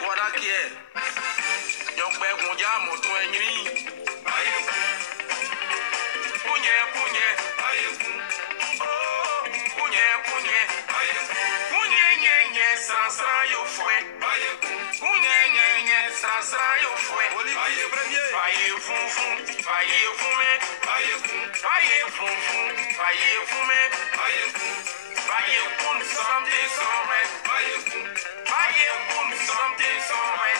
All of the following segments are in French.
Voilà qui est. Yon pè gondia moto enyi. Punye, punye. Oh, punye, punye. Punye, nye, nye, sansa yo fwe. Punye, nye, nye, sansa yo fwe. Faye funfun, faye fume. Faye funfun, faye fume. Faye pun something somewhere. Faye pun something somewhere.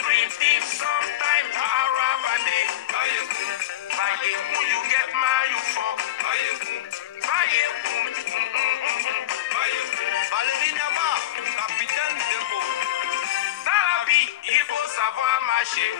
Drinking sometimes Arabane. Faye pun you get my you fuck. Faye pun. Valérie Nama, capitaine Dembo. Dans la vie, il faut savoir marcher.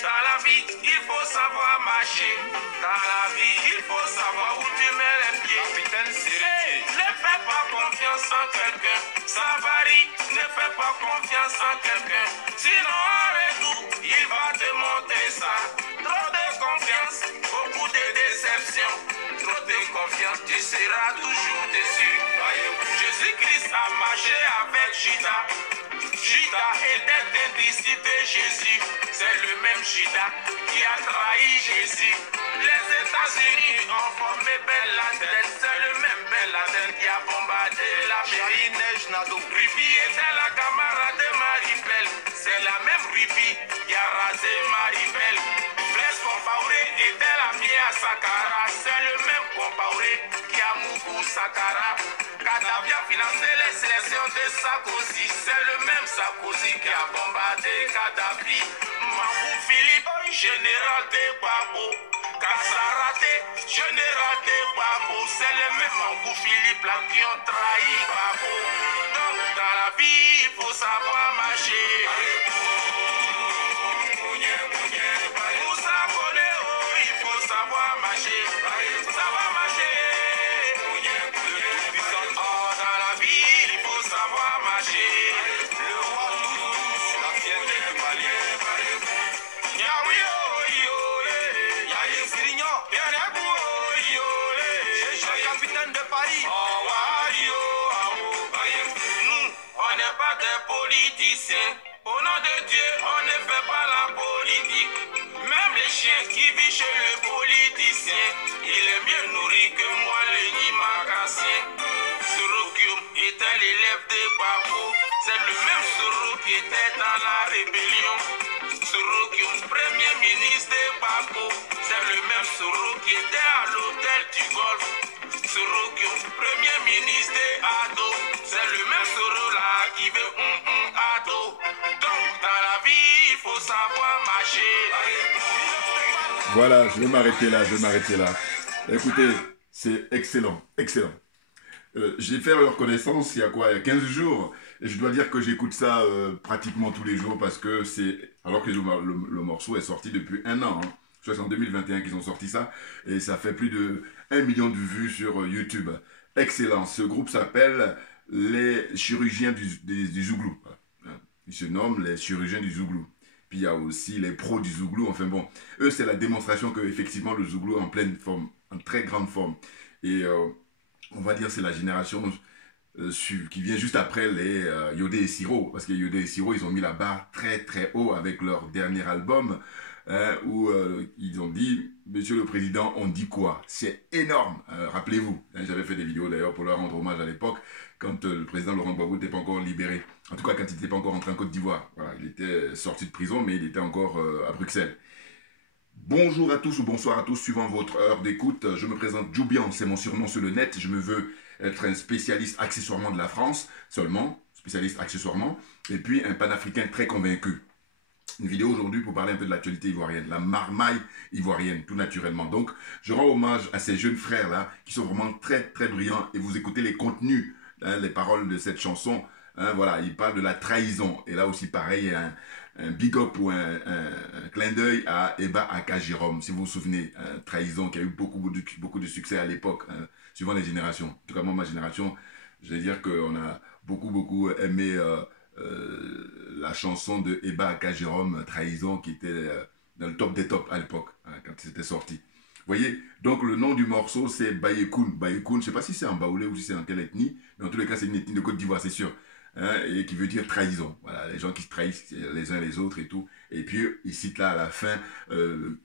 Dans la vie, il faut savoir marcher. Dans la vie, il faut savoir où tu mets les pieds. Capitaine Séré. Ne fais pas confiance en quelqu'un. Ça varie. Ne fais pas confiance en quelqu'un. Sinon, avec tout, il va te montrer ça. Trop de confiance, beaucoup de déception. Trop de confiance, tu seras toujours déçu. Jésus-Christ a marché avec Judas. Judas était un disciple de Jésus. C'est le même Judas qui a trahi Jésus. Les États-Unis ont formé Ben Laden. C'est le même Ben Laden qui a bombardé la mairie. Ruby était la camarade de Maribel. C'est la même Ruby qui a rasé Maribel. Blaise Compaoré était l'ami à Sankara. C'est le même Compaoré qui a Mougou Sankara. Kadhafi a financé les sélections de Sarkozy. C'est le même Sarkozy qui a bombardé Kadhafi. Mambou Philippe, général de Babo. Kassarate, général de Babo. C'est le même Mambou Philippe là qui ont trahi Babo. Donc dans la vie, il faut savoir marcher. Moussa Kone, oh, il faut savoir marcher. Savoir marcher. Oh, dans la vie, il faut savoir marcher. Le roi Doudou, la fierté du Malien. Yaoui, oh, yo, Yaye Sirignon, Yanabou, oh, yo, le capitaine de Paris. Oh, wa, yo, nous, on n'est pas des politiciens. Au nom de Dieu, on ne fait pas la politique. Même les chiens qui vivent chez le politicien, il est mieux nourri que moi, le Nimakassien. Sorokium était l'élève de Babo. C'est le même Soro qui était dans la rébellion. Sorokium, premier ministre de Babo. C'est le même Soro qui était à l'hôtel du Golfe. Sorokium, premier ministre de Ado. C'est le même Soro là qui veut Ado. Donc dans la vie, il faut savoir marcher. Voilà, je vais m'arrêter là, Écoutez, c'est excellent, excellent. J'ai fait leur connaissance il y a quoi, il y a 15 jours. Et je dois dire que j'écoute ça pratiquement tous les jours parce que c'est... Alors que le morceau est sorti depuis un an. Hein. Je crois que c'est en 2021 qu'ils ont sorti ça. Et ça fait plus de 1 million de vues sur YouTube. Excellent. Ce groupe s'appelle les chirurgiens du Zouglou. Ils se nomment les chirurgiens du Zouglou. Puis il y a aussi les pros du Zouglou. Enfin bon, eux c'est la démonstration que effectivement le Zouglou est en pleine forme, en très grande forme. Et on va dire c'est la génération qui vient juste après les Yodé et Siro. Parce que Yodé et Siro, ils ont mis la barre très très haut avec leur dernier album. Où ils ont dit, Monsieur le Président, on dit quoi? C'est énorme. Rappelez-vous, hein, j'avais fait des vidéos d'ailleurs pour leur rendre hommage à l'époque, quand le président Laurent Gbagbo n'était pas encore libéré. En tout cas, quand il n'était pas encore rentré en Côte d'Ivoire. Voilà, il était sorti de prison, mais il était encore à Bruxelles. Bonjour à tous ou bonsoir à tous, suivant votre heure d'écoute. Je me présente Djoubian, c'est mon surnom sur le net. Je me veux être un spécialiste accessoirement de la France, seulement, spécialiste accessoirement, et puis un panafricain très convaincu. Une vidéo aujourd'hui pour parler un peu de l'actualité ivoirienne, la marmaille ivoirienne, tout naturellement. Donc, je rends hommage à ces jeunes frères-là qui sont vraiment très, très brillants. Et vous écoutez les contenus, hein, les paroles de cette chanson. Hein, voilà, il parle de la trahison. Et là aussi, pareil, un big up ou un clin d'œil à Eba Aka Jérôme. Si vous vous souvenez, trahison qui a eu beaucoup de succès à l'époque, hein, suivant les générations. En tout cas, moi, ma génération, je vais dire qu'on a beaucoup aimé... la chanson de Eba Aka Jérôme, Trahison, qui était dans le top des tops à l'époque, hein, quand c'était sorti. voyez? Donc le nom du morceau, c'est Bayekoun. Bayekoun, je ne sais pas si c'est en Baoulé ou si c'est dans quelle ethnie, mais en tous les cas, c'est une ethnie de Côte d'Ivoire, c'est sûr. Hein, et qui veut dire trahison. Voilà, les gens qui se trahissent les uns les autres et tout. Et puis, il cite là à la fin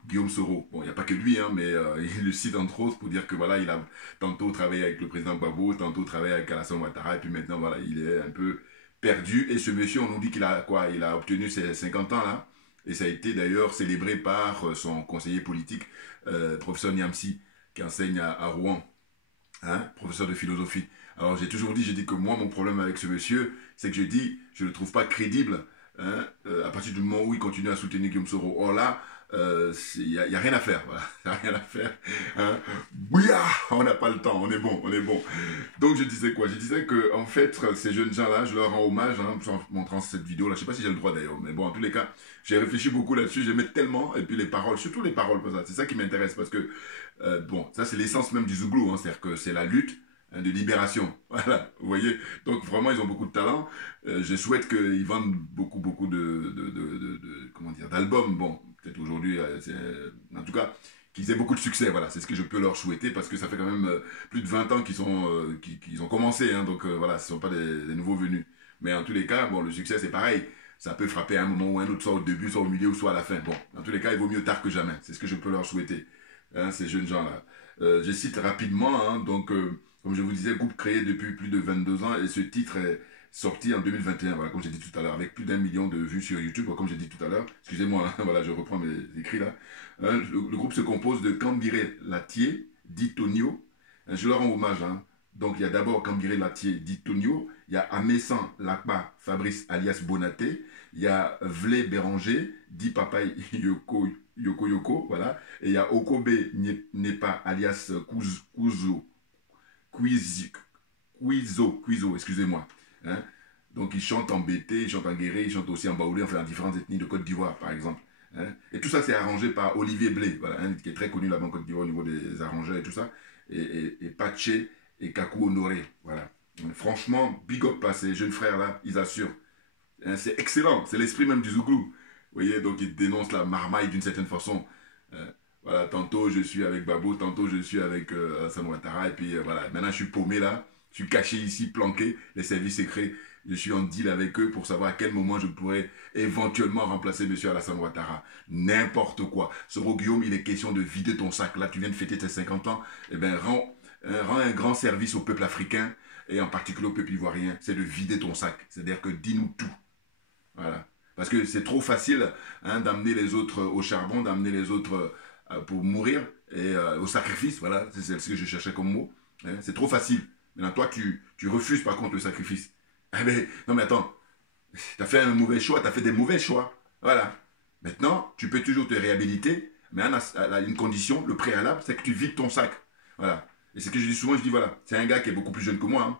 Guillaume Soro. Bon, il n'y a pas que lui, hein, mais il le cite entre autres pour dire que voilà, il a tantôt travaillé avec le président Gbagbo, tantôt travaillé avec Alassane Ouattara, et puis maintenant, voilà, il est un peu perdu. Et ce monsieur, on nous dit qu'il a quoi? Il a obtenu ses 50 ans là. Et ça a été d'ailleurs célébré par son conseiller politique, professeur Niamsi, qui enseigne à Rouen, hein, professeur de philosophie. Alors j'ai toujours dit, j'ai dit que moi, mon problème avec ce monsieur, c'est que je ne le trouve pas crédible, hein, à partir du moment où il continue à soutenir Guillaume Soro. Or là, il n'y a rien à faire, voilà, il n'y a rien à faire. Hein. Bouya, on n'a pas le temps, on est bon, on est bon. Donc je disais quoi? Je disais que en fait, ces jeunes gens-là, je leur rends hommage hein, en montrant cette vidéo-là. Je ne sais pas si j'ai le droit d'ailleurs, mais bon, en tous les cas, j'ai réfléchi beaucoup là-dessus, j'aimais tellement, et puis les paroles, surtout les paroles, c'est ça qui m'intéresse, parce que, bon, ça c'est l'essence même du Zouglou, hein, c'est-à-dire que c'est la lutte hein, de libération, voilà, vous voyez, donc vraiment ils ont beaucoup de talent, je souhaite qu'ils vendent beaucoup comment dire, d'albums, bon, peut-être aujourd'hui, en tout cas, qu'ils aient beaucoup de succès, voilà, c'est ce que je peux leur souhaiter, parce que ça fait quand même plus de 20 ans qu'ils ont commencé, hein, donc voilà, ce ne sont pas des nouveaux venus, mais en tous les cas, bon, le succès c'est pareil, ça peut frapper à un moment ou un autre, soit au début, soit au milieu, ou soit à la fin. Bon, dans tous les cas, il vaut mieux tard que jamais. C'est ce que je peux leur souhaiter, hein, ces jeunes gens-là. Je cite rapidement, hein, donc, comme je vous disais, groupe créé depuis plus de 22 ans, et ce titre est sorti en 2021, voilà, comme j'ai dit tout à l'heure, avec plus d'1 million de vues sur YouTube, comme j'ai dit tout à l'heure. Excusez-moi, hein, voilà, je reprends mes écrits là. Hein, le groupe se compose de Cambiré Latier, dit Tonio. Je leur rends hommage, hein. Donc, il y a d'abord Cambiré Latier, dit Tonio. Il y a Amessan Lakba Fabrice alias Bonaté. Il y a Vlé Béranger, dit Papa Yoko, voilà. Et il y a Okobe Nepa alias Quizo, excusez-moi. Hein? Donc, ils chantent en Bété, ils chantent en Guéré, ils chantent aussi en Baoulé, enfin, dans différentes ethnies de Côte d'Ivoire, par exemple. Hein? Et tout ça, c'est arrangé par Olivier Blé, voilà, hein, qui est très connu là-bas en Côte d'Ivoire au niveau des arrangeurs et tout ça. Et Paché et Kakou Honoré, voilà. Franchement, big up à ces jeunes frères-là, ils assurent. Hein, c'est excellent, c'est l'esprit même du Zouglou. Vous voyez, donc ils dénoncent la marmaille d'une certaine façon. Voilà, tantôt je suis avec Babo, tantôt je suis avec Alassane Ouattara, et puis voilà, maintenant je suis paumé là, je suis caché ici, planqué, les services secrets, je suis en deal avec eux pour savoir à quel moment je pourrais éventuellement remplacer M. Alassane Ouattara. N'importe quoi. Soro Guillaume, il est question de vider ton sac. Là, tu viens de fêter tes 50 ans, eh bien, rends un grand service au peuple africain, et en particulier au peuple ivoirien, c'est de vider ton sac. C'est-à-dire que dis-nous tout. Voilà. Parce que c'est trop facile hein, d'amener les autres au charbon, d'amener les autres pour mourir, et au sacrifice, voilà, c'est ce que je cherchais comme mot. Hein, c'est trop facile. Maintenant, toi, tu refuses par contre le sacrifice. Eh bien, non mais attends, tu as fait un mauvais choix, tu as fait des mauvais choix. Voilà. Maintenant, tu peux toujours te réhabiliter, mais à une condition, le préalable, c'est que tu vides ton sac. Voilà. Et c'est ce que je dis souvent, je dis voilà, c'est un gars qui est beaucoup plus jeune que moi, hein,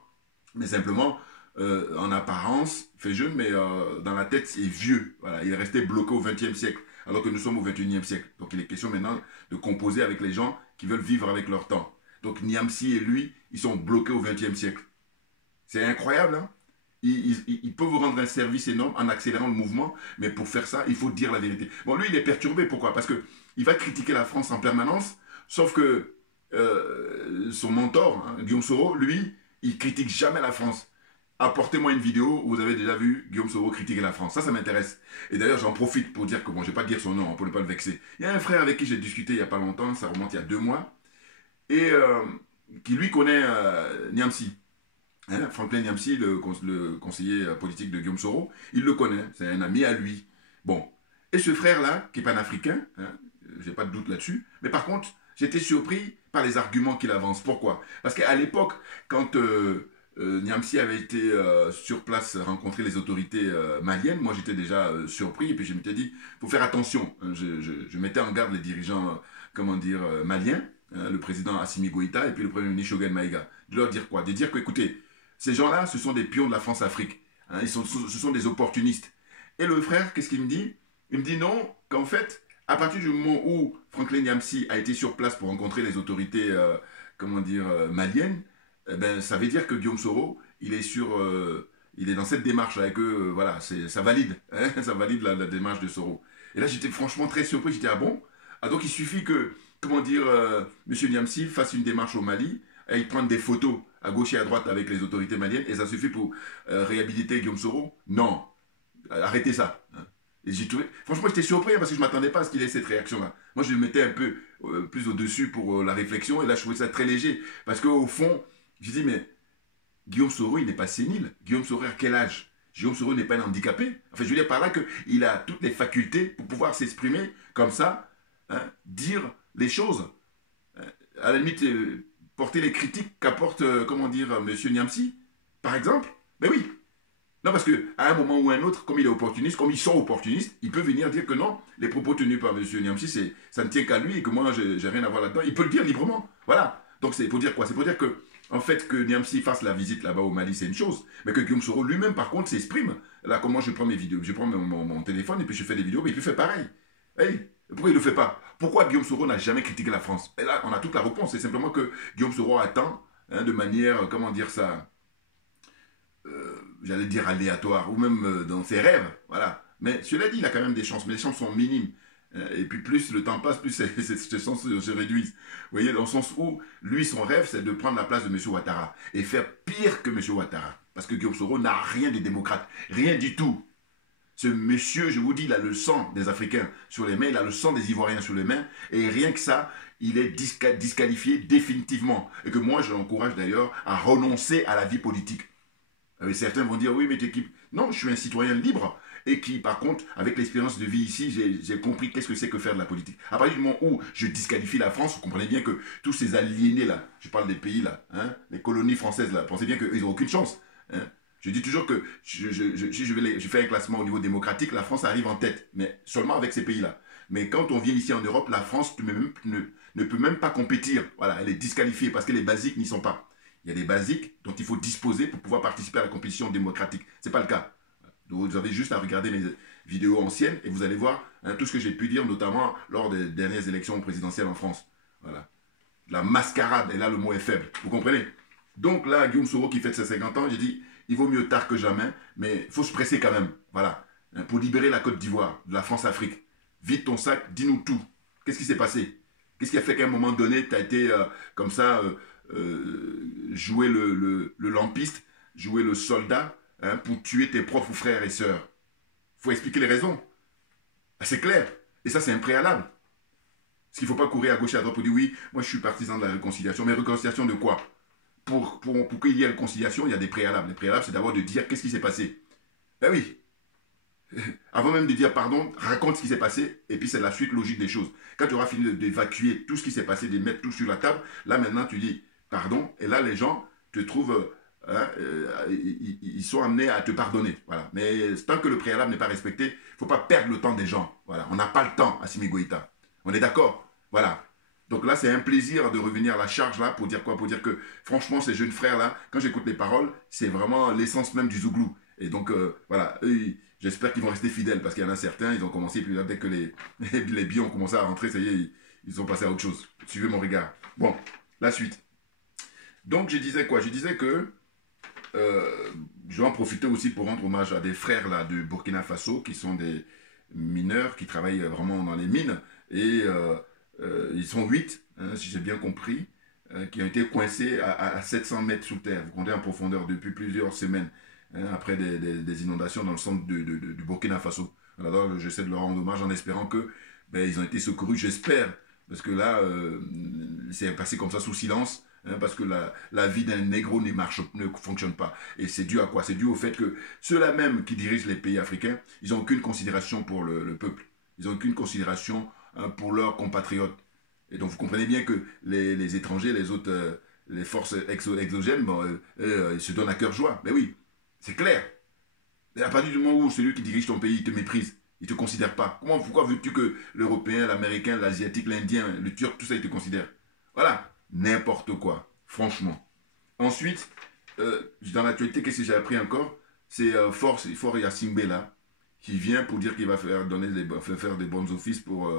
mais simplement, en apparence, il fait jeune, mais dans la tête, il est vieux. Voilà. Il est resté bloqué au XXe siècle, alors que nous sommes au XXIe siècle. Donc il est question maintenant de composer avec les gens qui veulent vivre avec leur temps. Donc Niamsi et lui, ils sont bloqués au XXe siècle. C'est incroyable, hein? Il peut vous rendre un service énorme en accélérant le mouvement, mais pour faire ça, il faut dire la vérité. Bon, lui, il est perturbé. Pourquoi? Parce qu'il va critiquer la France en permanence, sauf que son mentor, hein, Guillaume Soro, lui, il critique jamais la France. Apportez-moi une vidéo où vous avez déjà vu Guillaume Soro critiquer la France. Ça m'intéresse. Et d'ailleurs, j'en profite pour dire que, bon, je ne vais pas dire son nom, hein, pour ne pas le vexer. Il y a un frère avec qui j'ai discuté il n'y a pas longtemps, ça remonte il y a 2 mois, et qui lui connaît Niamsi. Hein, Franklin Niamsi, le conseiller politique de Guillaume Soro, il le connaît, c'est un ami à lui. Bon, et ce frère-là, qui est panafricain, hein, j'ai pas de doute là-dessus, mais par contre, j'étais surpris par les arguments qu'il avance. Pourquoi? Parce qu'à l'époque, quand Niamsi avait été sur place rencontrer les autorités maliennes, moi j'étais déjà surpris, et puis je m'étais dit, il faut faire attention. Hein, je mettais en garde les dirigeants, comment dire, maliens, hein, le président Assimi Goïta, et puis le premier ministre Shogun Maïga. De leur dire quoi? De dire que, écoutez, ces gens-là, ce sont des pions de la France-Afrique. Hein, ce sont des opportunistes. Et le frère, qu'est-ce qu'il me dit? Il me dit non, qu'en fait, à partir du moment où Franklin Niamsi a été sur place pour rencontrer les autorités, comment dire, maliennes, eh ben, ça veut dire que Guillaume Soro, il est dans cette démarche avec eux, voilà, ça valide, hein, ça valide la démarche de Soro. Et là, j'étais franchement très surpris, j'étais ah bon? Ah donc il suffit que comment dire, M. Niamsi fasse une démarche au Mali, et il prend des photos à gauche et à droite avec les autorités maliennes, et ça suffit pour réhabiliter Guillaume Soro? Non. Arrêtez ça. Hein. Et j'ai trouvé... Franchement, j'étais surpris parce que je ne m'attendais pas à ce qu'il ait cette réaction-là. Moi, je le mettais un peu plus au-dessus pour la réflexion, et là, je trouvais ça très léger. Parce qu'au fond, je dis, mais Guillaume Soro, il n'est pas sénile. Guillaume Soro, à quel âge? Guillaume Soro n'est pas un handicapé. Enfin, je veux dire par là qu'il a toutes les facultés pour pouvoir s'exprimer comme ça, hein, dire les choses. À la limite, porter les critiques qu'apporte, comment dire, M. Niamsi, par exemple. Ben oui. Non, parce qu'à un moment ou un autre, comme il est opportuniste, comme ils sont opportunistes, il peut venir dire que non, les propos tenus par M. Niamsi, ça ne tient qu'à lui et que moi, j'ai rien à voir là-dedans. Il peut le dire librement. Voilà. Donc, c'est pour dire quoi? C'est pour dire que en fait, que Niamsi fasse la visite là-bas au Mali, c'est une chose. Mais que Guillaume Soro lui-même, par contre, s'exprime. Là, comment je prends mes vidéos? Je prends mon téléphone et puis je fais des vidéos, mais il fait pareil. Hey, pourquoi il ne le fait pas? Pourquoi Guillaume Soro n'a jamais critiqué la France? Et là, on a toute la réponse. C'est simplement que Guillaume Soro attend, hein, de manière, comment dire ça, j'allais dire aléatoire, ou même dans ses rêves. Voilà. Mais cela dit, il a quand même des chances, mais les chances sont minimes. Et puis plus le temps passe, plus ces chances se réduisent. Vous voyez, dans le sens où, lui, son rêve, c'est de prendre la place de M. Ouattara. Et faire pire que M. Ouattara. Parce que Guillaume Soro n'a rien de démocrate. Rien du tout. Ce monsieur, je vous dis, il a le sang des Africains sur les mains, il a le sang des Ivoiriens sur les mains. Et rien que ça, il est disqualifié définitivement. Et que moi, je l'encourage d'ailleurs à renoncer à la vie politique. Certains vont dire, oui, mais t'es qui? Non, je suis un citoyen libre. Et qui, par contre, avec l'expérience de vie ici, j'ai compris qu'est-ce que c'est que faire de la politique. À partir du moment où je disqualifie la France, vous comprenez bien que tous ces aliénés-là, je parle des pays-là, hein, les colonies françaises-là, pensez bien qu'ils n'ont aucune chance. Hein. Je dis toujours que si je fais un classement au niveau démocratique, la France arrive en tête, mais seulement avec ces pays-là. Mais quand on vient ici en Europe, la France ne peut même pas compétir. Voilà, elle est disqualifiée parce que les basiques n'y sont pas. Il y a des basiques dont il faut disposer pour pouvoir participer à la compétition démocratique. Ce n'est pas le cas. Donc, vous avez juste à regarder mes vidéos anciennes et vous allez voir, hein, tout ce que j'ai pu dire, notamment lors des dernières élections présidentielles en France. Voilà. La mascarade, et là le mot est faible. Vous comprenez? Donc là, Guillaume Soro qui fête ses 50 ans, j'ai dit, il vaut mieux tard que jamais, mais il faut se presser quand même. Voilà. Hein, pour libérer la Côte d'Ivoire, de la France-Afrique. Vide ton sac, dis-nous tout. Qu'est-ce qui s'est passé? Qu'est-ce qui a fait qu'à un moment donné, tu as été comme ça, jouer le lampiste, jouer le soldat, hein, pour tuer tes propres frères et sœurs? Il faut expliquer les raisons. C'est clair. Et ça, c'est un préalable. Parce qu'il ne faut pas courir à gauche et à droite pour dire oui, moi je suis partisan de la réconciliation. Mais réconciliation de quoi? Pour qu'il y ait réconciliation, il y a des préalables. Les préalables, c'est d'abord de dire qu'est-ce qui s'est passé. Ben oui. Avant même de dire pardon, raconte ce qui s'est passé. Et puis c'est la suite logique des choses. Quand tu auras fini d'évacuer tout ce qui s'est passé, de mettre tout sur la table, là maintenant tu dis pardon. Et là les gens te trouvent... Hein, ils sont amenés à te pardonner. Voilà. Mais tant que le préalable n'est pas respecté, il ne faut pas perdre le temps des gens. Voilà. On n'a pas le temps, Assimi Goïta. On est d'accord? Voilà. Donc là, c'est un plaisir de revenir à la charge là pour dire quoi? Pour dire que franchement, ces jeunes frères-là, quand j'écoute les paroles, c'est vraiment l'essence même du Zouglou. Et donc, voilà, j'espère qu'ils vont rester fidèles parce qu'il y en a certains, ils ont commencé, puis là, dès que les billets ont commencé à rentrer, ça y est, ils sont passés à autre chose. Suivez mon regard. Bon, la suite. Donc, je disais quoi? Je disais que je vais en profiter aussi pour rendre hommage à des frères là, de Burkina Faso qui sont des mineurs qui travaillent vraiment dans les mines. Et ils sont 8, hein, si j'ai bien compris, qui ont été coincés à 700 mètres sous terre. Vous comptez en profondeur depuis plusieurs semaines, hein, après des inondations dans le centre du Burkina Faso. Alors, j'essaie de leur rendre hommage en espérant que ils ont été secourus, j'espère, parce que là, c'est passé comme ça sous silence. Hein, parce que la vie d'un négro ne fonctionne pas. Et c'est dû à quoi? C'est dû au fait que ceux-là même qui dirigent les pays africains, ils n'ont aucune considération pour le peuple. Ils n'ont aucune considération, hein, pour leurs compatriotes. Et donc vous comprenez bien que les étrangers, les autres, les forces exogènes, bon, ils se donnent à cœur joie. Mais oui, c'est clair. Et à partir du moment où celui qui dirige ton pays te méprise, il ne te considère pas. Pourquoi veux-tu que l'Européen, l'Américain, l'Asiatique, l'Indien, le Turc, tout ça, il te considère? Voilà. N'importe quoi, franchement. Ensuite, dans l'actualité, qu'est-ce que j'ai appris encore? C'est Fort Yassimbe là, qui vient pour dire qu'il va faire des bons offices pour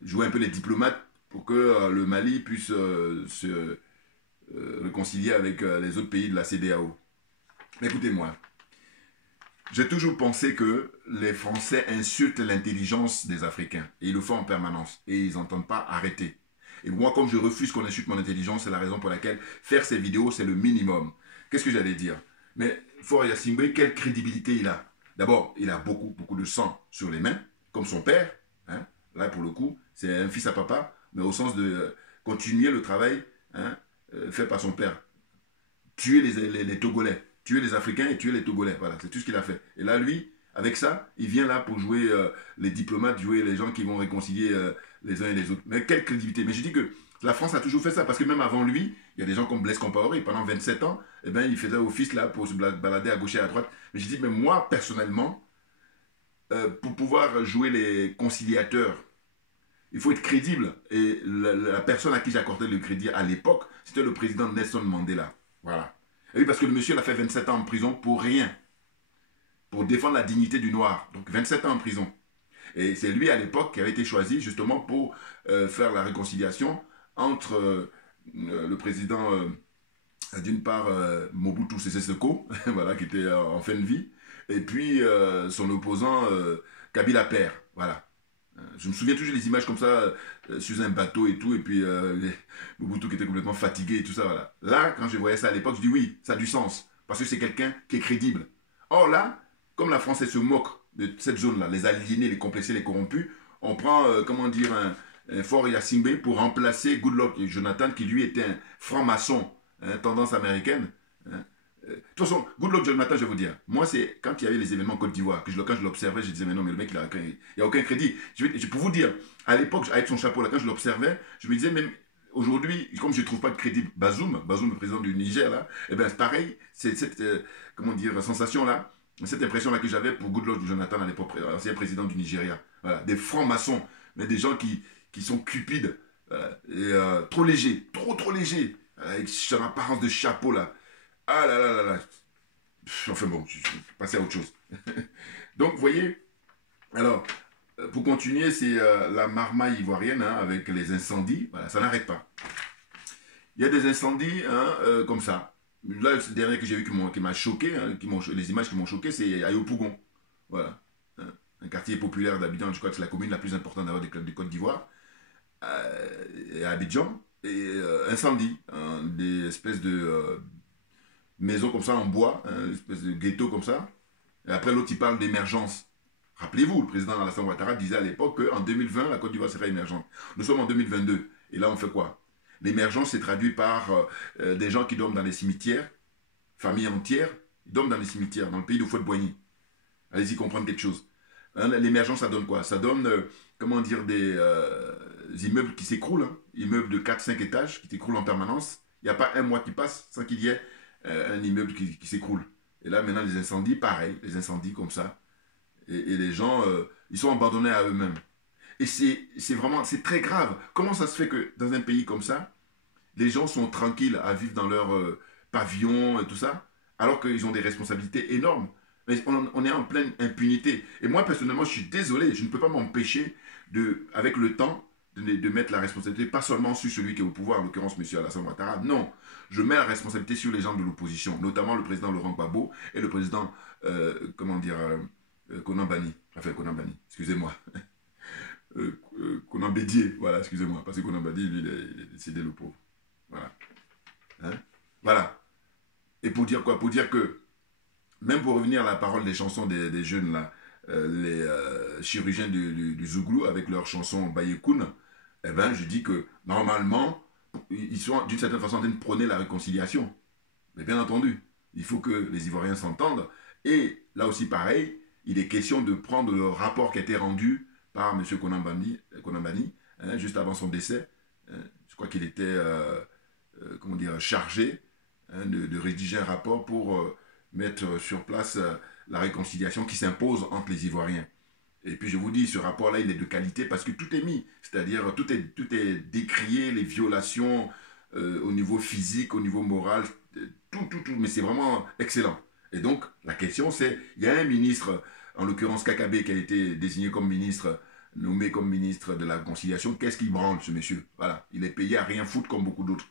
jouer un peu les diplomates pour que le Mali puisse se réconcilier avec les autres pays de la CEDEAO. Écoutez-moi, J'ai toujours pensé que les Français insultent l'intelligence des Africains. Et ils le font en permanence. Et ils n'entendent pas arrêter. Et moi, comme je refuse qu'on insulte mon intelligence, c'est la raison pour laquelle faire ces vidéos, c'est le minimum. Qu'est-ce que j'allais dire? Mais Faure Gnassingbé, quelle crédibilité il a? D'abord, il a beaucoup, beaucoup de sang sur les mains, comme son père. Hein? Là, pour le coup, c'est un fils à papa, mais au sens de continuer le travail hein, fait par son père. Tuer les Togolais, tuer les Africains et tuer les Togolais. Voilà, c'est tout ce qu'il a fait. Et là, lui, avec ça, il vient là pour jouer les diplomates, jouer les gens qui vont réconcilier les uns et les autres. Mais quelle crédibilité. Mais je dis que la France a toujours fait ça, parce que même avant lui, il y a des gens comme Blaise Compaoré, pendant 27 ans, eh ben, il faisait office là pour se balader à gauche et à droite. Mais je dis, mais moi, personnellement, pour pouvoir jouer les conciliateurs, il faut être crédible. Et la personne à qui j'accordais le crédit à l'époque, c'était le président Nelson Mandela. Voilà. Et oui, parce que le monsieur, il a fait 27 ans en prison pour rien. Pour défendre la dignité du noir. Donc 27 ans en prison. Et c'est lui, à l'époque, qui avait été choisi justement pour faire la réconciliation entre le président, d'une part, Mobutu Sese Seko, voilà, qui était en fin de vie, et puis son opposant, Kabila Père. Voilà. Je me souviens toujours des images comme ça, sur un bateau et tout, et puis Mobutu qui était complètement fatigué et tout ça, voilà. Là, quand je voyais ça à l'époque, je dis oui, ça a du sens, parce que c'est quelqu'un qui est crédible. Or là, comme la France se moque de cette zone-là, les aliénés, les complexés, les corrompus, on prend, comment dire, un Faure Gnassingbé pour remplacer Goodluck et Jonathan, qui lui était un franc-maçon, hein, tendance américaine, hein. De toute façon, Goodluck Jonathan, je vais vous dire, moi, c'est quand il y avait les événements en Côte d'Ivoire, quand je l'observais, je disais, mais non, mais le mec, il n'y a aucun crédit. Pour vous dire, à l'époque, avec son chapeau, là, quand je l'observais, je me disais, même aujourd'hui, comme je ne trouve pas de crédit Bazoum, le président du Niger, là, eh bien, c'est pareil, c'est cette, comment dire, sensation-là, cette impression-là que j'avais pour Goodluck Jonathan à l'époque, ancien président du Nigeria. Voilà, des francs-maçons, mais des gens qui sont cupides, et trop légers, trop légers, avec son apparence de chapeau, là. Ah là là là là. Enfin bon, je vais passer à autre chose. Donc, vous voyez, alors, pour continuer, c'est la marmaille ivoirienne hein, avec les incendies. Voilà, ça n'arrête pas. Il y a des incendies hein, comme ça. Là, le dernier que j'ai vu qui m'a choqué, hein, les images qui m'ont choqué, c'est à Yopougon. Voilà. Hein, un quartier populaire d'Abidjan, je crois que c'est la commune la plus importante d'avoir des clubs de Côte d'Ivoire. Et à Abidjan. Et incendie. Hein, des espèces de maison comme ça en bois, hein, une espèce de ghetto comme ça. Et après, l'autre, il parle d'émergence. Rappelez-vous, le président Alassane Ouattara disait à l'époque qu'en 2020, la Côte d'Ivoire serait émergente. Nous sommes en 2022. Et là, on fait quoi? L'émergence s'est traduite par des gens qui dorment dans les cimetières, familles entières, ils dorment dans les cimetières, dans le pays de Fouette-Boigny. Allez-y comprendre quelque chose. Hein, l'émergence, ça donne quoi? Ça donne, comment dire, des immeubles qui s'écroulent, hein, immeubles de 4-5 étages qui s'écroulent en permanence. Il n'y a pas un mois qui passe sans qu'il y ait un immeuble qui s'écroule. Et là, maintenant, les incendies, pareil, les incendies comme ça. Et les gens, ils sont abandonnés à eux-mêmes. Et c'est vraiment, c'est très grave. Comment ça se fait que dans un pays comme ça, les gens sont tranquilles à vivre dans leur pavillon et tout ça, alors qu'ils ont des responsabilités énormes. Mais on est en pleine impunité. Et moi, personnellement, je suis désolé, je ne peux pas m'empêcher, avec le temps, de mettre la responsabilité, pas seulement sur celui qui est au pouvoir, en l'occurrence M. Alassane Ouattara, non. Je mets la responsabilité sur les gens de l'opposition, notamment le président Laurent Gbagbo et le président, comment dire, Konan Banny, excusez-moi. Konan Bédié, voilà, excusez-moi, parce que Konan Banny, lui, il est décédé, le pauvre. Voilà. Hein? Voilà. Et pour dire quoi? Pour dire que, même pour revenir à la parole des chansons des jeunes, là, les chirurgiens du Zouglou, avec leur chanson Bayekoun, eh ben, je dis que, normalement, ils sont d'une certaine façon en train de prôner la réconciliation. Mais bien entendu, il faut que les Ivoiriens s'entendent. Et là aussi, pareil, il est question de prendre le rapport qui a été rendu par M. Konan Banny, hein, juste avant son décès. Je crois qu'il était comment dire, chargé hein, de rédiger un rapport pour mettre sur place la réconciliation qui s'impose entre les Ivoiriens. Et puis je vous dis, ce rapport-là, il est de qualité parce que tout est mis. C'est-à-dire, tout est décrié, les violations au niveau physique, au niveau moral, tout. Mais c'est vraiment excellent. Et donc, la question c'est, il y a un ministre, en l'occurrence Kakabe, qui a été désigné comme ministre, nommé comme ministre de la réconciliation. Qu'est-ce qu'il branle, ce monsieur? Voilà, il est payé à rien foutre comme beaucoup d'autres.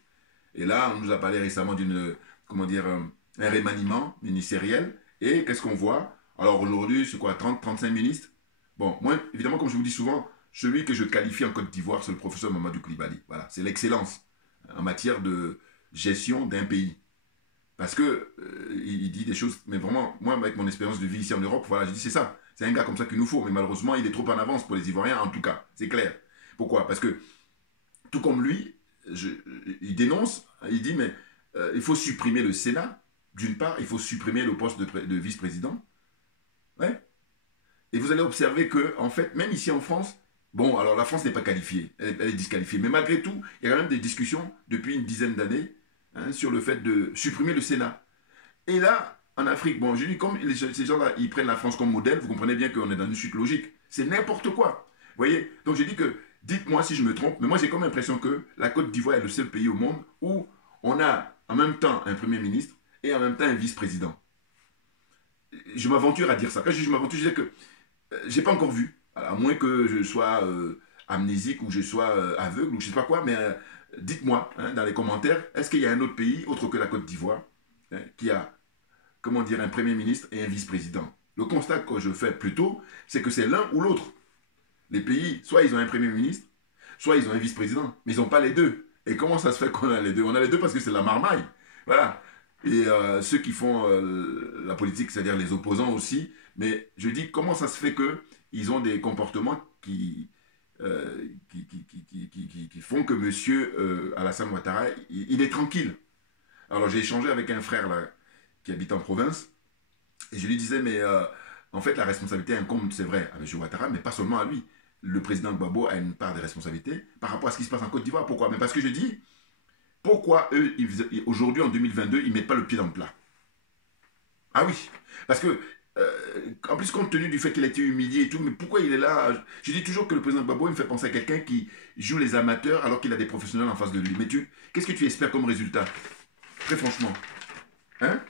Et là, on nous a parlé récemment d'une, comment dire, un remaniement ministériel. Et qu'est-ce qu'on voit? Alors aujourd'hui, c'est quoi, 30, 35 ministres? Bon, moi, évidemment, comme je vous dis souvent, celui que je qualifie en Côte d'Ivoire, c'est le professeur Mamadou Koulibaly. Voilà, c'est l'excellence en matière de gestion d'un pays. Parce que il dit des choses, mais vraiment, moi, avec mon expérience de vie ici en Europe, voilà, je dis c'est ça. C'est un gars comme ça qu'il nous faut, mais malheureusement, il est trop en avance pour les Ivoiriens, en tout cas, c'est clair. Pourquoi? Parce que, tout comme lui, il dénonce, il dit, mais il faut supprimer le Sénat, d'une part, il faut supprimer le poste de vice-président. Ouais. Et vous allez observer que, en fait, même ici en France, bon, alors la France n'est pas qualifiée, elle est disqualifiée, mais malgré tout, il y a quand même des discussions depuis une dizaine d'années sur le fait de supprimer le Sénat. Et là, en Afrique, bon, je dis, comme ces gens-là, ils prennent la France comme modèle, vous comprenez bien qu'on est dans une suite logique. C'est n'importe quoi. Vous voyez? Donc je dis que, dites-moi si je me trompe, mais moi j'ai comme l'impression que la Côte d'Ivoire est le seul pays au monde où on a en même temps un Premier ministre et en même temps un vice-président. Je m'aventure à dire ça. Quand je dis je m'aventure, je dis que j'ai pas encore vu, à moins que je sois amnésique ou je sois aveugle ou je sais pas quoi, mais dites-moi dans les commentaires, est-ce qu'il y a un autre pays, autre que la Côte d'Ivoire, qui a, comment dire, un Premier ministre et un vice-président? Le constat que je fais plutôt, c'est que c'est l'un ou l'autre. Les pays, soit ils ont un Premier ministre, soit ils ont un vice-président, mais ils n'ont pas les deux. Et comment ça se fait qu'on a les deux? On a les deux parce que c'est la marmaille. Voilà. Et ceux qui font la politique, c'est-à-dire les opposants aussi. Mais je dis, comment ça se fait qu'ils ont des comportements qui font que M. Alassane Ouattara, il est tranquille. Alors j'ai échangé avec un frère là, qui habite en province, et je lui disais, mais en fait la responsabilité incombe, c'est vrai, à M. Ouattara, mais pas seulement à lui. Le président Gbagbo a une part de responsabilité par rapport à ce qui se passe en Côte d'Ivoire. Pourquoi? Mais parce que je dis, pourquoi eux, aujourd'hui en 2022, ils ne mettent pas le pied dans le plat? Ah oui, parce que, en plus, compte tenu du fait qu'il a été humilié et tout, mais pourquoi il est là? Je dis toujours que le président Gbagbo, il me fait penser à quelqu'un qui joue les amateurs alors qu'il a des professionnels en face de lui. Mais qu'est-ce que tu espères comme résultat? Très franchement. Hein?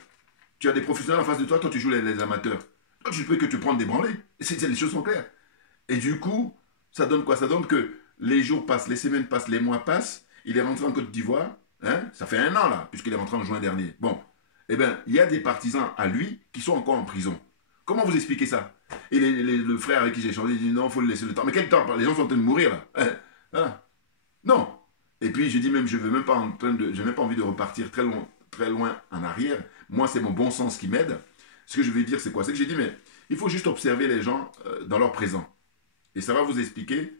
Tu as des professionnels en face de toi, toi tu joues les amateurs. Toi tu peux que te prendre des branlées. Les choses sont claires. Et du coup, ça donne quoi? Ça donne que les jours passent, les semaines passent, les mois passent. Il est rentré en Côte d'Ivoire. Hein? Ça fait 1 an là, puisqu'il est rentré en juin dernier. Bon. Eh bien, il y a des partisans à lui qui sont encore en prison. Comment vous expliquez ça? Et le frère avec qui j'ai échangé, il dit non, il faut le laisser le temps. Mais quel temps? Les gens sont en train de mourir là. Hein? Voilà. Non. Et puis je dis même, je n'ai même pas envie de repartir très loin en arrière. Moi, c'est mon bon sens qui m'aide. Ce que je vais dire, c'est quoi? C'est que j'ai dit, mais il faut juste observer les gens dans leur présent. Et ça va vous expliquer.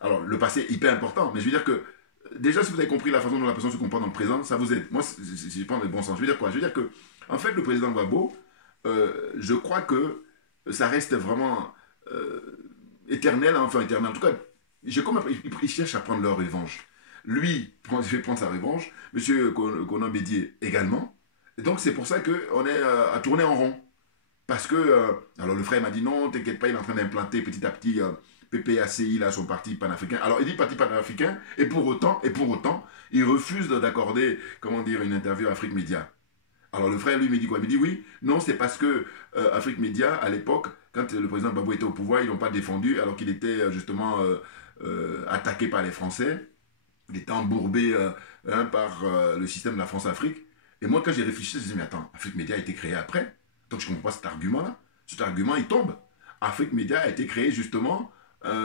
Alors, le passé est hyper important, mais je veux dire que déjà, si vous avez compris la façon dont la personne se comporte dans le présent, ça vous aide. Moi, je prends le bon sens. Je veux dire quoi? Je veux dire que, en fait, le président Gbagbo, je crois que ça reste vraiment éternel, hein, enfin éternel. En tout cas, ils cherchent à prendre leur revanche. Lui, je vais prendre sa revanche. Monsieur Konan Bédié également. Et donc, c'est pour ça qu'on est à tourner en rond. Parce que, alors le frère m'a dit non, t'inquiète pas, il est en train d'implanter petit à petit PPACI, là, son parti panafricain. Alors, il dit parti panafricain, et pour autant, il refuse d'accorder, comment dire, une interview à Afrique Média. Alors, le frère, lui, me dit quoi? Il me dit oui, non, c'est parce que Afrique Média, à l'époque, quand le président Gbagbo était au pouvoir, ils ne l'ont pas défendu, alors qu'il était justement attaqué par les Français. Il était embourbé par le système de la France-Afrique. Et moi, quand j'ai réfléchi, je me suis dit, mais attends, Afrique Média a été créé après. Donc, je ne comprends pas cet argument-là. Cet argument, il tombe. Afrique Média a été créé justement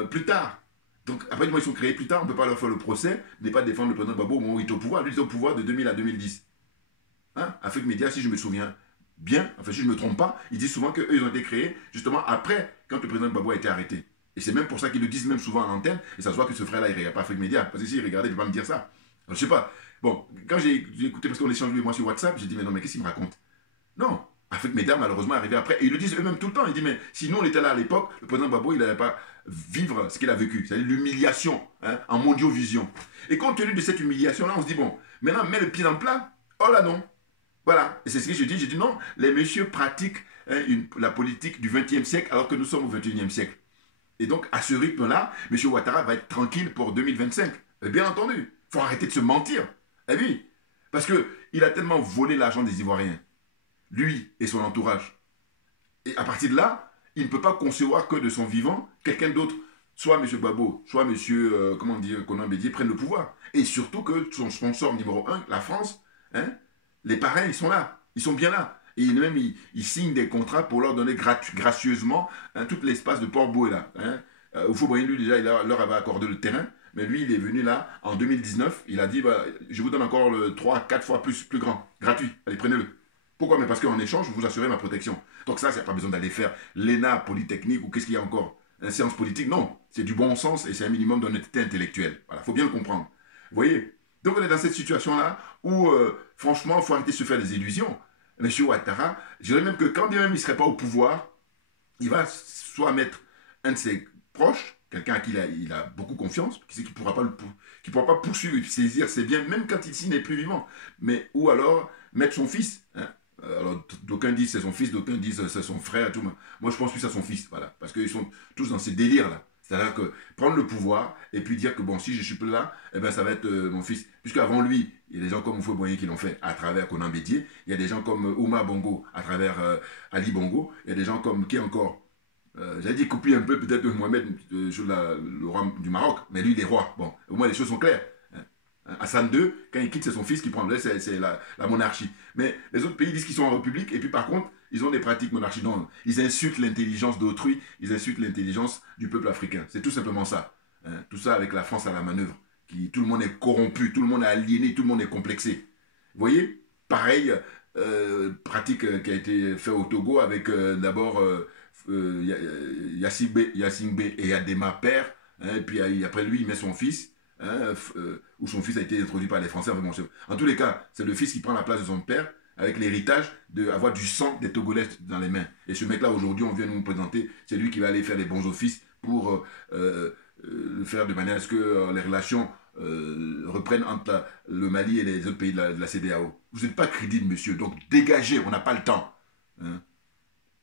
plus tard. Donc, après, ils sont créés plus tard, on ne peut pas leur faire le procès, ne pas défendre le président Gbagbo au moment où il est au pouvoir. Lui, il est au pouvoir de 2000 à 2010. Hein? Afrique Média, si je me souviens bien, enfin, si je ne me trompe pas, ils disent souvent qu'eux, ils ont été créés justement après, quand le président Gbagbo a été arrêté. Et c'est même pour ça qu'ils le disent même souvent à l'antenne, et ça se voit que ce frère-là, il ne regarde pas Afrique Média. Parce que s'il regardait, il ne peut pas me dire ça. Alors, je sais pas. Bon, quand j'ai écouté, parce qu'on échange lui et moi sur WhatsApp, j'ai dit, mais non, mais qu'est-ce qu'il me raconte? Non, Afrique Média, malheureusement, est arrivé après. Et ils le disent eux-mêmes tout le temps. Ils disent, mais si nous, on était là à l'époque, le président Gbagbo, il n'allait pas vivre ce qu'il a vécu. C'est-à-dire l'humiliation en mondiovision. Et compte tenu de cette humiliation-là, on se dit, bon, maintenant, mets le pied dans le plat. Oh là non. Voilà. Et c'est ce que je dis. J'ai dit, non, les messieurs pratiquent la politique du XXe siècle alors que nous sommes au XXIe siècle. Et donc, à ce rythme-là, M. Ouattara va être tranquille pour 2025. Et bien entendu, il faut arrêter de se mentir. Eh oui, parce qu'il a tellement volé l'argent des Ivoiriens, lui et son entourage. Et à partir de là, il ne peut pas concevoir que de son vivant, quelqu'un d'autre, soit M. Gbagbo, soit M. Konan Bédié, prenne le pouvoir. Et surtout que son sponsor numéro 1, la France, hein, les parrains, ils sont là. Ils sont bien là. Et même, il signe des contrats pour leur donner gracieusement tout l'espace de Port-Boué, là. Houphouët-Boigny, lui, déjà, leur avait accordé le terrain. Mais lui, il est venu là, en 2019, il a dit, bah, je vous donne encore le 3-4 fois plus grand, gratuit. Allez, prenez-le. Pourquoi? Mais parce qu'en échange, vous assurez ma protection. Donc ça, il n'y a pas besoin d'aller faire l'ENA, Polytechnique, ou qu'est-ce qu'il y a encore? Une séance politique, non. C'est du bon sens et c'est un minimum d'honnêteté intellectuelle. Voilà, il faut bien le comprendre. Vous voyez? Donc on est dans cette situation-là où, franchement, il faut arrêter de se faire des illusions. Monsieur Ouattara, je dirais même que quand bien même il ne serait pas au pouvoir, il va soit mettre un de ses proches, quelqu'un à qui il a beaucoup confiance, qui sait qu'il ne pourra pas poursuivre, saisir ses biens, même quand il n'est plus vivant. Mais, ou alors mettre son fils. Hein. Alors, d'aucuns disent c'est son fils, d'aucuns disent c'est son frère. Tout. Moi, je pense plus à son fils. Voilà, parce qu'ils sont tous dans ces délires-là. C'est-à-dire que prendre le pouvoir et puis dire que bon, si je suis plus là, eh ben, ça va être mon fils. Puisqu'avant lui, il y a des gens comme Houphouët-Boigny qui l'ont fait à travers Conan Bédié. Il y a des gens comme Ouma Bongo à travers Ali Bongo. Il y a des gens comme qui encore j'avais dit copie un peu peut-être de Mohamed, le roi du Maroc, mais lui il est roi. Bon, au moins les choses sont claires. Hassan II, quand il quitte, c'est son fils qui prend. Là, c'est la monarchie. Mais les autres pays disent qu'ils sont en république, et puis par contre, ils ont des pratiques monarchiques. Non, ils insultent l'intelligence d'autrui, ils insultent l'intelligence du peuple africain. C'est tout simplement ça. Tout ça avec la France à la manœuvre. Tout le monde est corrompu, tout le monde est aliéné, tout le monde est complexé. Vous voyez? Pareil, pratique qui a été faite au Togo avec d'abord Yassine B et Adema père, hein, et puis après lui il met son fils, hein, où son fils a été introduit par les Français. En tous les cas, c'est le fils qui prend la place de son père avec l'héritage d'avoir du sang des Togolais dans les mains. Et ce mec-là, aujourd'hui, on vient nous présenter, c'est lui qui va aller faire les bons offices pour le faire de manière à ce que les relations reprennent entre le Mali et les autres pays de la CEDEAO. Vous n'êtes pas crédible, monsieur, donc dégagez, on n'a pas le temps. Hein.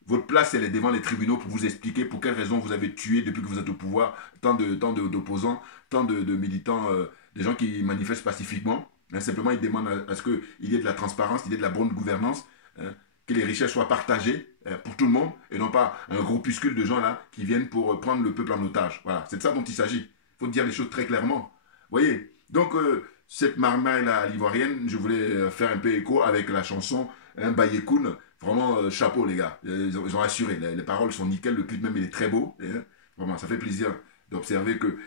Votre place, elle est devant les tribunaux pour vous expliquer pour quelles raisons vous avez tué depuis que vous êtes au pouvoir tant d'opposants, tant de militants, des gens qui manifestent pacifiquement. Hein, simplement, ils demandent à ce qu'il y ait de la transparence, qu'il y ait de la bonne gouvernance, hein, que les richesses soient partagées pour tout le monde et non pas un groupuscule de gens là qui viennent pour prendre le peuple en otage. Voilà, c'est de ça dont il s'agit. Il faut dire les choses très clairement. Vous voyez? Donc, cette marmaille-là ivoirienne, je voulais faire un peu écho avec la chanson Bayekoun. Vraiment, chapeau les gars, ils ont assuré, les paroles sont nickel, le clip même il est très beau, et, vraiment ça fait plaisir d'observer que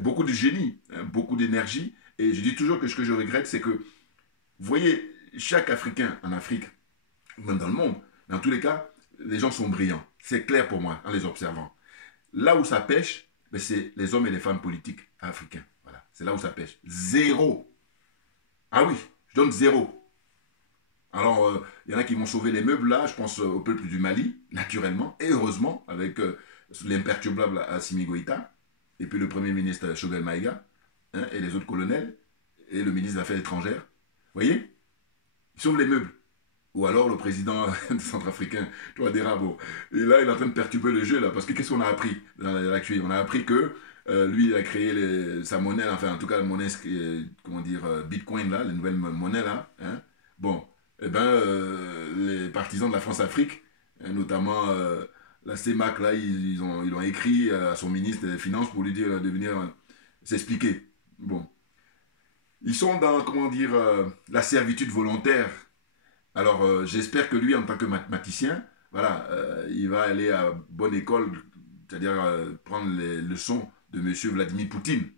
beaucoup de génie, beaucoup d'énergie, et je dis toujours que ce que je regrette c'est que, vous voyez, chaque Africain en Afrique, même dans le monde, dans tous les cas, les gens sont brillants, c'est clair pour moi en les observant. Là où ça pêche, c'est les hommes et les femmes politiques africains, voilà, c'est là où ça pêche, zéro, ah oui, je donne zéro. Alors, il y en a qui vont sauver les meubles là, je pense au peuple du Mali, naturellement, et heureusement, avec l'imperturbable Assimi Goïta, et puis le premier ministre Choguel Maïga, hein, et les autres colonels, et le ministre des Affaires étrangères. Vous voyez? Ils sauvent les meubles. Ou alors le président centrafricain, Touadéra, bon. Et là, il est en train de perturber le jeu, là, parce que qu'est-ce qu'on a appris dans l'actualité? On a appris que lui, il a créé sa monnaie, enfin, en tout cas, la monnaie, comment dire, Bitcoin, là, les nouvelles monnaies, là, hein. Bon. Eh ben, les partisans de la France-Afrique, notamment la CEMAC, là, ils ont écrit à son ministre des Finances pour lui dire de venir s'expliquer. Bon. Ils sont dans, comment dire, la servitude volontaire. Alors, j'espère que lui, en tant que mathématicien, voilà, il va aller à bonne école, c'est-à-dire prendre les leçons de M. Vladimir Poutine,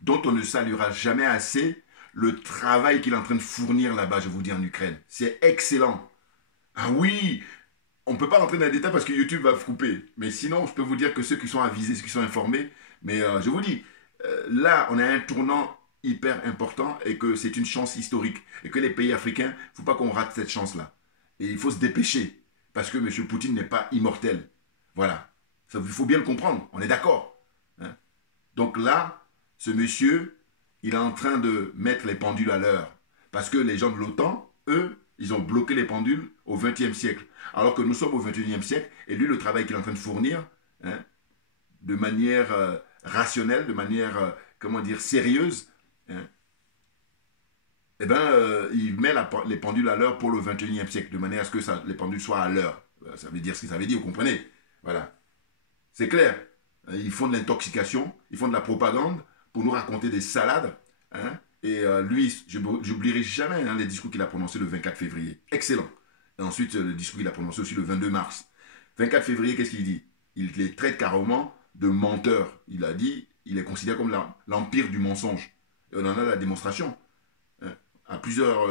dont on ne saluera jamais assez le travail qu'il est en train de fournir là-bas, je vous dis, en Ukraine. C'est excellent. Ah oui, on ne peut pas rentrer dans les détails parce que YouTube va couper. Mais sinon, je peux vous dire que ceux qui sont avisés, ceux qui sont informés, mais je vous dis, là, on a un tournant hyper important et que c'est une chance historique. Et que les pays africains, il ne faut pas qu'on rate cette chance-là. Et il faut se dépêcher parce que M. Poutine n'est pas immortel. Voilà. Il faut bien le comprendre. On est d'accord. Hein? Donc là, ce monsieur, il est en train de mettre les pendules à l'heure. Parce que les gens de l'OTAN, eux, ils ont bloqué les pendules au XXe siècle. Alors que nous sommes au XXIe siècle, et lui, le travail qu'il est en train de fournir, hein, de manière rationnelle, de manière, comment dire, sérieuse, hein, eh ben, il met les pendules à l'heure pour le XXIe siècle, de manière à ce que les pendules soient à l'heure. Ça veut dire ce que ça veut dire, vous comprenez? Voilà. C'est clair. Ils font de l'intoxication, ils font de la propagande, pour nous raconter des salades. Hein, et lui, je n'oublierai jamais hein, les discours qu'il a prononcés le 24 février. Excellent. Et ensuite, le discours qu'il a prononcé aussi le 22 mars. 24 février, qu'est-ce qu'il dit? Il les traite carrément de menteurs. Il a dit, il est considéré comme l'empire du mensonge. Et on en a la démonstration. Hein, à plusieurs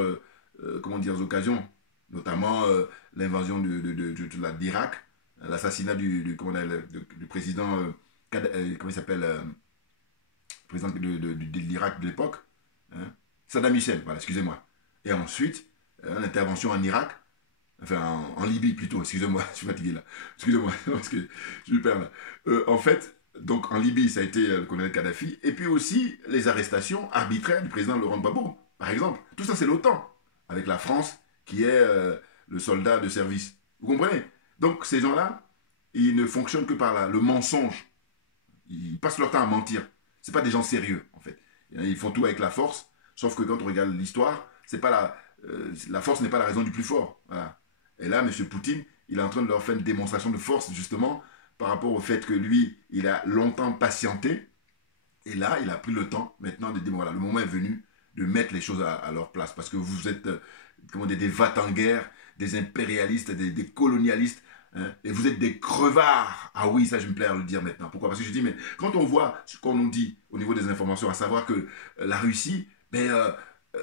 comment dire, occasions, notamment l'invasion d'Irak, l'assassinat du président, comment il s'appelle, président de l'Irak de l'époque, hein, Saddam Hussein, voilà, excusez-moi. Et ensuite, l'intervention en Irak, enfin en Libye plutôt, excusez-moi, je suis fatigué là, excusez-moi, parce que je me perds là. En fait, donc en Libye, ça a été le colonel Kadhafi, et puis aussi les arrestations arbitraires du président Laurent Gbagbo, par exemple. Tout ça, c'est l'OTAN, avec la France qui est le soldat de service. Vous comprenez? Donc ces gens-là, ils ne fonctionnent que par le mensonge. Ils passent leur temps à mentir. Ce pas des gens sérieux, en fait. Ils font tout avec la force, sauf que quand on regarde l'histoire, c'est pas la force n'est pas la raison du plus fort. Voilà. Et là, M. Poutine, il est en train de leur faire une démonstration de force, justement, par rapport au fait que lui, il a longtemps patienté. Et là, il a pris le temps, maintenant, de dire, voilà, le moment est venu de mettre les choses à leur place. Parce que vous êtes comment dire, des va-t-en-guerre, des impérialistes, des colonialistes, hein, et vous êtes des crevards. Ah oui, ça, je me plais à le dire maintenant. Pourquoi? Parce que je dis, mais quand on voit ce qu'on nous dit au niveau des informations, à savoir que la Russie,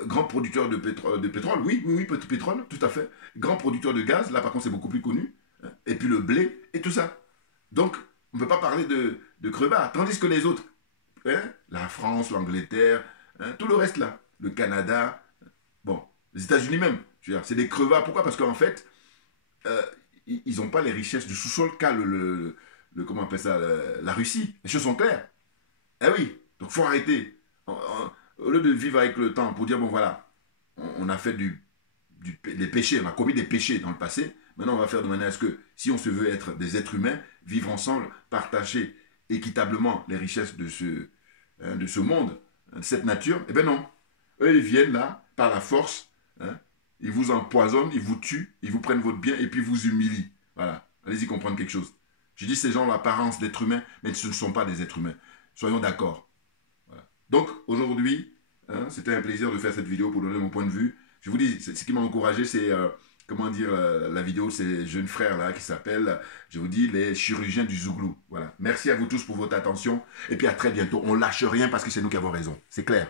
grand producteur de pétrole, oui, pétrole, tout à fait. Grand producteur de gaz, là par contre c'est beaucoup plus connu. Hein, et puis le blé et tout ça. Donc, on ne peut pas parler de crevards. Tandis que les autres, hein, la France, l'Angleterre, hein, tout le reste là, le Canada, bon, les États-Unis même, c'est des crevards. Pourquoi? Parce qu'en fait, ils n'ont pas les richesses du sous-sol qu'a comment on appelle ça, la Russie. Les choses sont claires. Eh oui, donc il faut arrêter. Au lieu de vivre avec le temps pour dire, bon voilà, on a fait des péchés, on a commis des péchés dans le passé, maintenant on va faire de manière à ce que, si on se veut être des êtres humains, vivre ensemble, partager équitablement les richesses de ce monde, de cette nature, eh bien non. Eux, ils viennent là, par la force, hein, ils vous empoisonnent, ils vous tuent, ils vous prennent votre bien et puis vous humilient. Voilà, allez-y comprendre quelque chose. Je dis ces gens ont l'apparence d'êtres humains, mais ce ne sont pas des êtres humains. Soyons d'accord. Donc, aujourd'hui, hein, c'était un plaisir de faire cette vidéo pour donner mon point de vue. Je vous dis, ce qui m'a encouragé, c'est, comment dire, la vidéo, c'est jeune frère là qui s'appelle, je vous dis, les chirurgiens du Zouglou. Voilà. Merci à vous tous pour votre attention. Et puis à très bientôt. On lâche rien parce que c'est nous qui avons raison. C'est clair.